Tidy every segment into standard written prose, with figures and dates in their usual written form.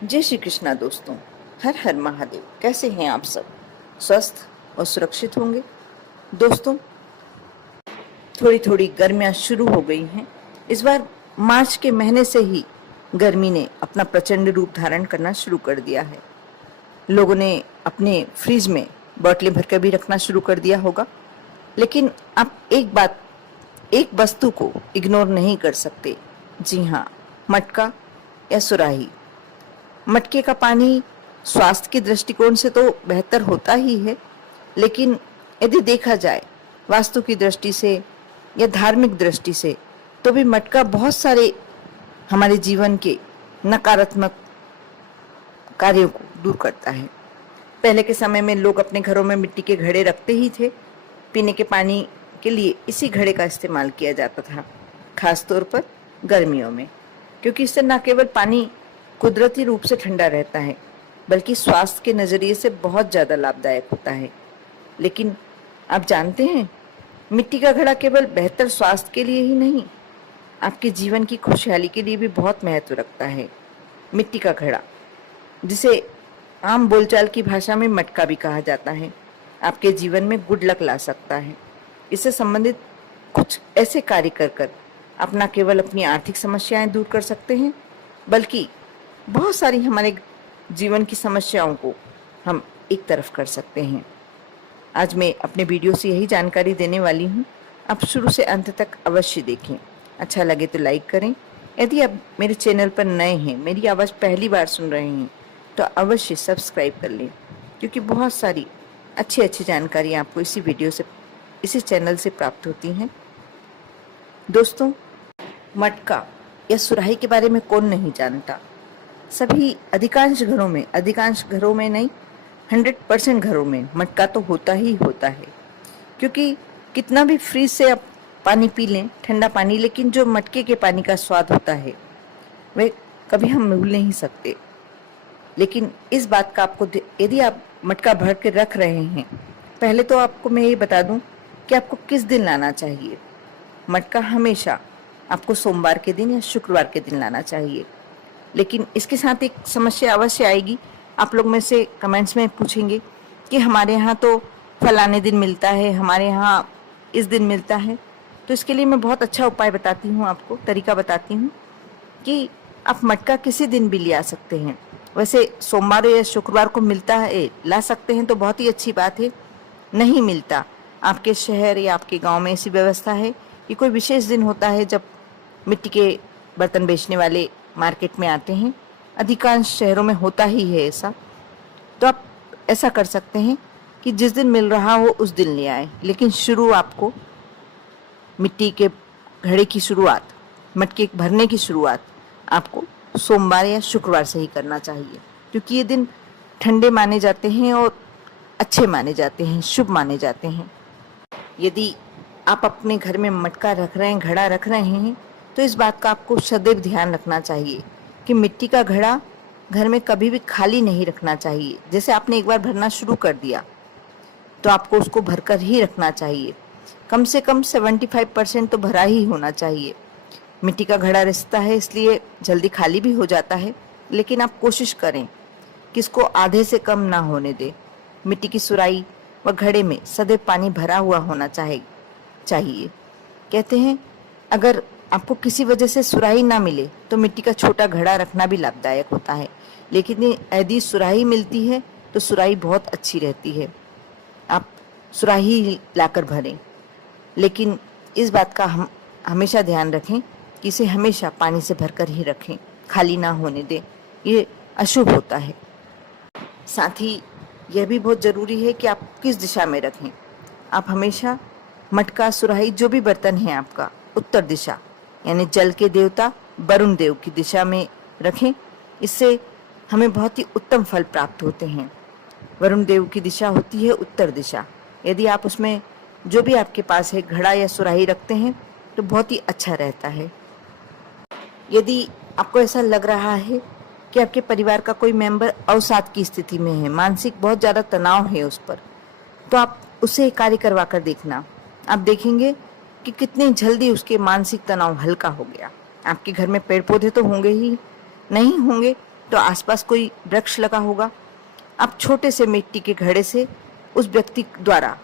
जय श्री कृष्णा दोस्तों। हर हर महादेव। कैसे हैं आप सब? स्वस्थ और सुरक्षित होंगे। दोस्तों, थोड़ी थोड़ी गर्मियां शुरू हो गई हैं। इस बार मार्च के महीने से ही गर्मी ने अपना प्रचंड रूप धारण करना शुरू कर दिया है। लोगों ने अपने फ्रिज में बोतलें भरकर भी रखना शुरू कर दिया होगा। लेकिन आप एक वस्तु को इग्नोर नहीं कर सकते। जी हाँ, मटका या सुराही। मटके का पानी स्वास्थ्य के दृष्टिकोण से तो बेहतर होता ही है, लेकिन यदि देखा जाए वास्तु की दृष्टि से या धार्मिक दृष्टि से, तो भी मटका बहुत सारे हमारे जीवन के नकारात्मक कार्यों को दूर करता है। पहले के समय में लोग अपने घरों में मिट्टी के घड़े रखते ही थे। पीने के पानी के लिए इसी घड़े का इस्तेमाल किया जाता था, खास तौर पर गर्मियों में, क्योंकि इससे न केवल पानी कुदरती रूप से ठंडा रहता है, बल्कि स्वास्थ्य के नज़रिए से बहुत ज़्यादा लाभदायक होता है। लेकिन आप जानते हैं, मिट्टी का घड़ा केवल बेहतर स्वास्थ्य के लिए ही नहीं, आपके जीवन की खुशहाली के लिए भी बहुत महत्व रखता है। मिट्टी का घड़ा, जिसे आम बोलचाल की भाषा में मटका भी कहा जाता है, आपके जीवन में गुड लक ला सकता है। इससे संबंधित कुछ ऐसे कार्य कर आप न केवल अपनी आर्थिक समस्याएं दूर कर सकते हैं, बल्कि बहुत सारी हमारे जीवन की समस्याओं को हम एक तरफ कर सकते हैं। आज मैं अपने वीडियो से यही जानकारी देने वाली हूँ। आप शुरू से अंत तक अवश्य देखें। अच्छा लगे तो लाइक करें। यदि आप मेरे चैनल पर नए हैं, मेरी आवाज़ पहली बार सुन रहे हैं, तो अवश्य सब्सक्राइब कर लें, क्योंकि बहुत सारी अच्छी जानकारी आपको इसी चैनल से प्राप्त होती हैं। दोस्तों, मटका या सुराही के बारे में कौन नहीं जानता। अधिकांश घरों में नहीं, 100% घरों में मटका तो होता ही होता है। क्योंकि कितना भी फ्रिज से आप पानी पी लें, ठंडा पानी, लेकिन जो मटके के पानी का स्वाद होता है वह कभी हम भूल नहीं सकते। लेकिन इस बात का यदि आप मटका भर के रख रहे हैं, पहले तो आपको मैं ये बता दूं कि आपको किस दिन लाना चाहिए। मटका हमेशा आपको सोमवार के दिन या शुक्रवार के दिन लाना चाहिए। लेकिन इसके साथ एक समस्या अवश्य आएगी। आप लोग में से कमेंट्स में पूछेंगे कि हमारे यहाँ तो फलाने दिन मिलता है, हमारे यहाँ इस दिन मिलता है। तो इसके लिए मैं बहुत अच्छा उपाय बताती हूँ, आपको तरीका बताती हूँ कि आप मटका किसी दिन भी ले आ सकते हैं। वैसे सोमवार या शुक्रवार को मिलता है, ला सकते हैं तो बहुत ही अच्छी बात है। नहीं मिलता, आपके शहर या आपके गांव में ऐसी व्यवस्था है कि कोई विशेष दिन होता है जब मिट्टी के बर्तन बेचने वाले मार्केट में आते हैं, अधिकांश शहरों में होता ही है ऐसा। तो आप ऐसा कर सकते हैं कि जिस दिन मिल रहा हो उस दिन ले आए। लेकिन शुरू आपको मिट्टी के घड़े की शुरुआत, मटके भरने की शुरुआत आपको सोमवार या शुक्रवार से ही करना चाहिए, क्योंकि ये दिन ठंडे माने जाते हैं और अच्छे माने जाते हैं, शुभ माने जाते हैं। यदि आप अपने घर में मटका रख रहे हैं, घड़ा रख रहे हैं, तो इस बात का आपको सदैव ध्यान रखना चाहिए कि मिट्टी का घड़ा घर में कभी भी खाली नहीं रखना चाहिए। जैसे आपने एक बार भरना शुरू कर दिया तो आपको उसको भरकर ही रखना चाहिए। कम से कम 75% तो भरा ही होना चाहिए। मिट्टी का घड़ा रिसता है, इसलिए जल्दी खाली भी हो जाता है, लेकिन आप कोशिश करें कि इसको आधे से कम ना होने दें। मिट्टी की सुराही व घड़े में सदैव पानी भरा हुआ होना चाहिए। कहते हैं, अगर आपको किसी वजह से सुराही ना मिले तो मिट्टी का छोटा घड़ा रखना भी लाभदायक होता है। लेकिन यदि सुराही मिलती है तो सुराही बहुत अच्छी रहती है, आप सुराही लाकर भरें। लेकिन इस बात का हम हमेशा ध्यान रखें कि इसे हमेशा पानी से भरकर ही रखें, खाली ना होने दें, ये अशुभ होता है। साथ ही यह भी बहुत ज़रूरी है कि आप किस दिशा में रखें। आप हमेशा मटका, सुराही, जो भी बर्तन है आपका, उत्तर दिशा यानी जल के देवता वरुण देव की दिशा में रखें। इससे हमें बहुत ही उत्तम फल प्राप्त होते हैं। वरुण देव की दिशा होती है उत्तर दिशा। यदि आप उसमें जो भी आपके पास है घड़ा या सुराही रखते हैं तो बहुत ही अच्छा रहता है। यदि आपको ऐसा लग रहा है कि आपके परिवार का कोई मेंबर अवसाद की स्थिति में है, मानसिक बहुत ज़्यादा तनाव है उस पर, तो आप उसे कार्य करवा कर देखना। आप देखेंगे कि कितनी जल्दी उसके मानसिक तनाव हल्का हो गया। आपके घर में पेड़ पौधे तो होंगे ही, नहीं होंगे तो आसपास कोई वृक्ष लगा होगा। आप छोटे से मिट्टी के घड़े से उस व्यक्ति द्वारा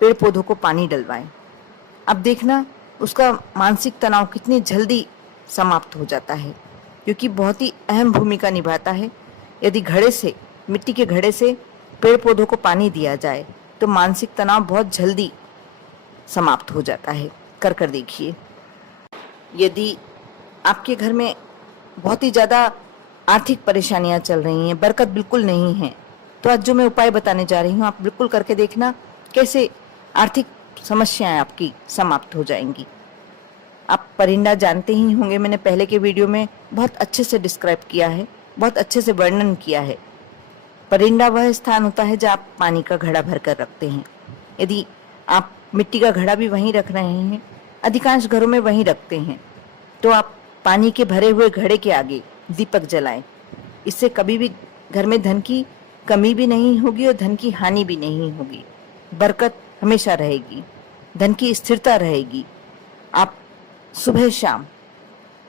पेड़ पौधों को पानी डलवाएं। अब देखना उसका मानसिक तनाव कितनी जल्दी समाप्त हो जाता है, क्योंकि बहुत ही अहम भूमिका निभाता है। यदि घड़े से, मिट्टी के घड़े से पेड़ पौधों को पानी दिया जाए तो मानसिक तनाव बहुत जल्दी समाप्त हो जाता है। कर देखिए। यदि आपके घर में बहुत ही ज़्यादा आर्थिक परेशानियां चल रही हैं, बरकत बिल्कुल नहीं है, तो आज जो मैं उपाय बताने जा रही हूँ आप बिल्कुल करके देखना, कैसे आर्थिक समस्याएं आपकी समाप्त हो जाएंगी। आप परिंदा जानते ही होंगे, मैंने पहले के वीडियो में बहुत अच्छे से डिस्क्राइब किया है, बहुत अच्छे से वर्णन किया है। परिंदा वह स्थान होता है जहाँ आप पानी का घड़ा भर कर रखते हैं। यदि आप मिट्टी का घड़ा भी वहीं रख रहे हैं, अधिकांश घरों में वहीं रखते हैं, तो आप पानी के भरे हुए घड़े के आगे दीपक जलाएं। इससे कभी भी घर में धन की कमी भी नहीं होगी और धन की हानि भी नहीं होगी। बरकत हमेशा रहेगी, धन की स्थिरता रहेगी। आप सुबह शाम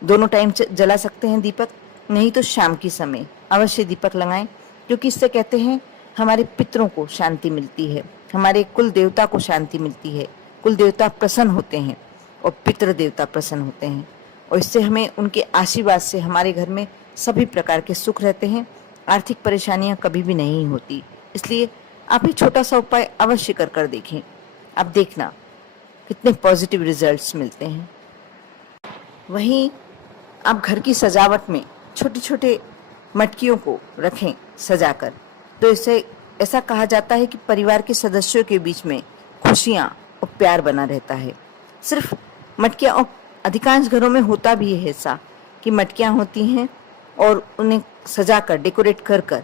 दोनों टाइम जला सकते हैं दीपक, नहीं तो शाम के समय अवश्य दीपक लगाएं, क्योंकि इससे कहते हैं हमारे पितरों को शांति मिलती है, हमारे कुल देवता को शांति मिलती है। कुल देवता प्रसन्न होते हैं और पितृ देवता प्रसन्न होते हैं, और इससे हमें उनके आशीर्वाद से हमारे घर में सभी प्रकार के सुख रहते हैं, आर्थिक परेशानियां कभी भी नहीं होती। इसलिए आप ये छोटा सा उपाय अवश्य कर देखें। आप देखना कितने पॉजिटिव रिजल्ट्स मिलते हैं। वहीं आप घर की सजावट में छोटे छोटे मटकियों को रखें सजाकर, तो इससे ऐसा कहा जाता है कि परिवार के सदस्यों के बीच में खुशियां और प्यार बना रहता है। सिर्फ मटकियां, और अधिकांश घरों में होता भी है ऐसा कि मटकियां होती हैं और उन्हें सजाकर, डेकोरेट कर कर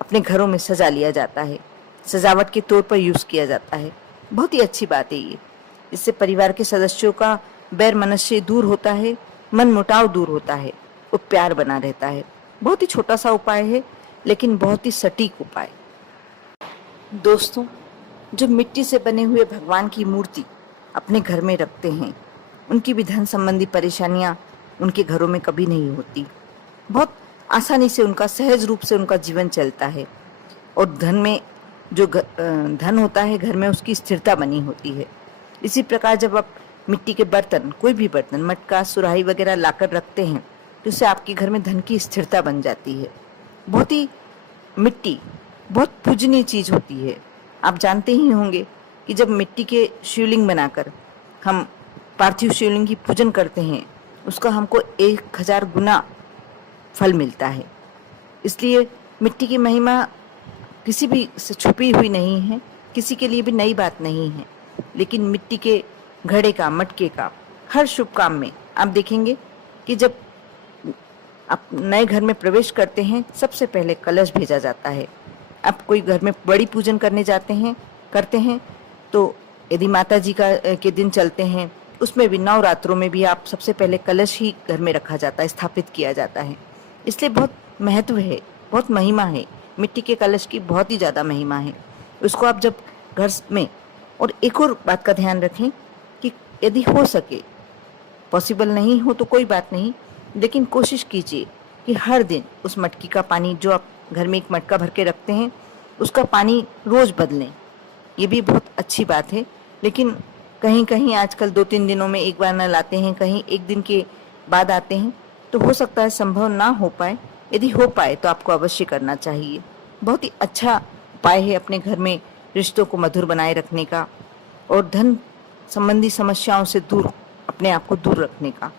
अपने घरों में सजा लिया जाता है, सजावट के तौर पर यूज़ किया जाता है। बहुत ही अच्छी बात है ये। इससे परिवार के सदस्यों का बैर मनस्य दूर होता है, मन मुटाव दूर होता है और प्यार बना रहता है। बहुत ही छोटा सा उपाय है, लेकिन बहुत ही सटीक उपाय। दोस्तों, जो मिट्टी से बने हुए भगवान की मूर्ति अपने घर में रखते हैं, उनकी भी धन संबंधी परेशानियां उनके घरों में कभी नहीं होती। बहुत आसानी से उनका, सहज रूप से उनका जीवन चलता है, और धन में जो धन होता है घर में, उसकी स्थिरता बनी होती है। इसी प्रकार जब आप मिट्टी के बर्तन, कोई भी बर्तन, मटका, सुराही वगैरह लाकर रखते हैं, तो उससे आपके घर में धन की स्थिरता बन जाती है। बहुत ही मिट्टी बहुत पूजनीय चीज होती है। आप जानते ही होंगे कि जब मिट्टी के शिवलिंग बनाकर हम पार्थिव शिवलिंग की पूजन करते हैं, उसका हमको 1000 गुना फल मिलता है। इसलिए मिट्टी की महिमा किसी भी से छुपी हुई नहीं है, किसी के लिए भी नई बात नहीं है। लेकिन मिट्टी के घड़े का, मटके का हर शुभ काम में आप देखेंगे कि जब आप नए घर में प्रवेश करते हैं, सबसे पहले कलश भेजा जाता है। आप कोई घर में बड़ी पूजन करने करते हैं, तो यदि माता जी के दिन चलते हैं, उसमें भी नवरात्रों में भी आप सबसे पहले कलश ही घर में रखा जाता है, स्थापित किया जाता है। इसलिए बहुत महत्व है, बहुत महिमा है। मिट्टी के कलश की बहुत ही ज़्यादा महिमा है। उसको आप जब घर में, और एक और बात का ध्यान रखें कि यदि हो सके, पॉसिबल नहीं हो तो कोई बात नहीं, लेकिन कोशिश कीजिए कि हर दिन उस मटकी का पानी, जो आप घर में एक मटका भर के रखते हैं, उसका पानी रोज़ बदलें। ये भी बहुत अच्छी बात है। लेकिन कहीं कहीं आजकल 2-3 दिनों में एक बार नल आते हैं, कहीं एक दिन के बाद आते हैं, तो हो सकता है संभव ना हो पाए। यदि हो पाए तो आपको अवश्य करना चाहिए। बहुत ही अच्छा उपाय है अपने घर में रिश्तों को मधुर बनाए रखने का, और धन संबंधी समस्याओं से दूर, अपने आप को दूर रखने का।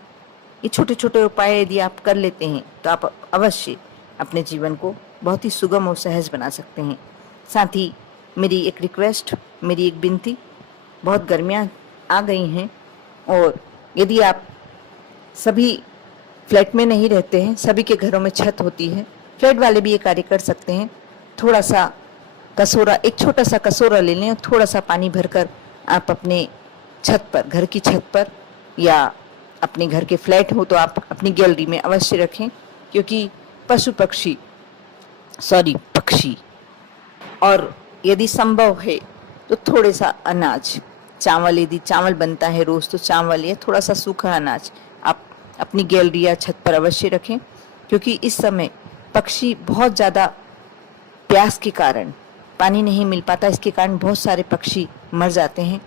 ये छोटे छोटे उपाय यदि आप कर लेते हैं तो आप अवश्य अपने जीवन को बहुत ही सुगम और सहज बना सकते हैं। साथ ही मेरी एक रिक्वेस्ट, मेरी एक विनती, बहुत गर्मियाँ आ गई हैं, और यदि आप सभी फ्लैट में नहीं रहते हैं, सभी के घरों में छत होती है, फ्लैट वाले भी ये कार्य कर सकते हैं। थोड़ा सा कसूरा, एक छोटा सा कसूरा ले लें और थोड़ा सा पानी भरकर आप अपने छत पर, घर की छत पर, या अपने घर के फ्लैट हो तो आप अपनी गैलरी में अवश्य रखें, क्योंकि पक्षी, और यदि संभव है तो थोड़े सा अनाज, चावल, यदि चावल बनता है रोज तो चावल या थोड़ा सा सूखा अनाज आप अपनी गैलरी या छत पर अवश्य रखें, क्योंकि इस समय पक्षी बहुत ज़्यादा प्यास के कारण, पानी नहीं मिल पाता, इसके कारण बहुत सारे पक्षी मर जाते हैं।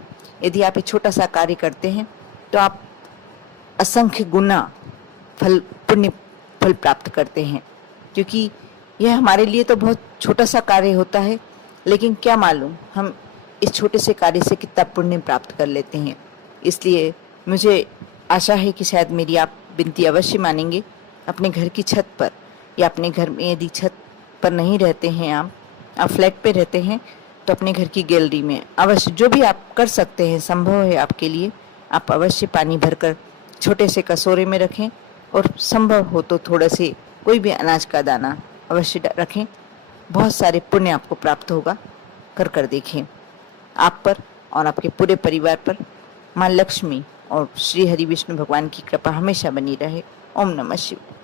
यदि आप एक छोटा सा कार्य करते हैं तो आप असंख्य गुना पुण्य फल प्राप्त करते हैं, क्योंकि यह हमारे लिए तो बहुत छोटा सा कार्य होता है, लेकिन क्या मालूम हम इस छोटे से कार्य से कितना पुण्य प्राप्त कर लेते हैं। इसलिए मुझे आशा है कि शायद मेरी आप विनती अवश्य मानेंगे। अपने घर की छत पर या अपने घर में, यदि छत पर नहीं रहते हैं आप फ्लैट पे रहते हैं, तो अपने घर की गैलरी में अवश्य जो भी आप कर सकते हैं, संभव है आपके लिए, आप अवश्य पानी भरकर छोटे से कटोरे में रखें और संभव हो तो थोड़ा से कोई भी अनाज का दाना अवश्य रखें। बहुत सारे पुण्य आपको प्राप्त होगा। कर देखें। आप पर और आपके पूरे परिवार पर माँ लक्ष्मी और श्री हरि विष्णु भगवान की कृपा हमेशा बनी रहे। ओम नमः शिवाय।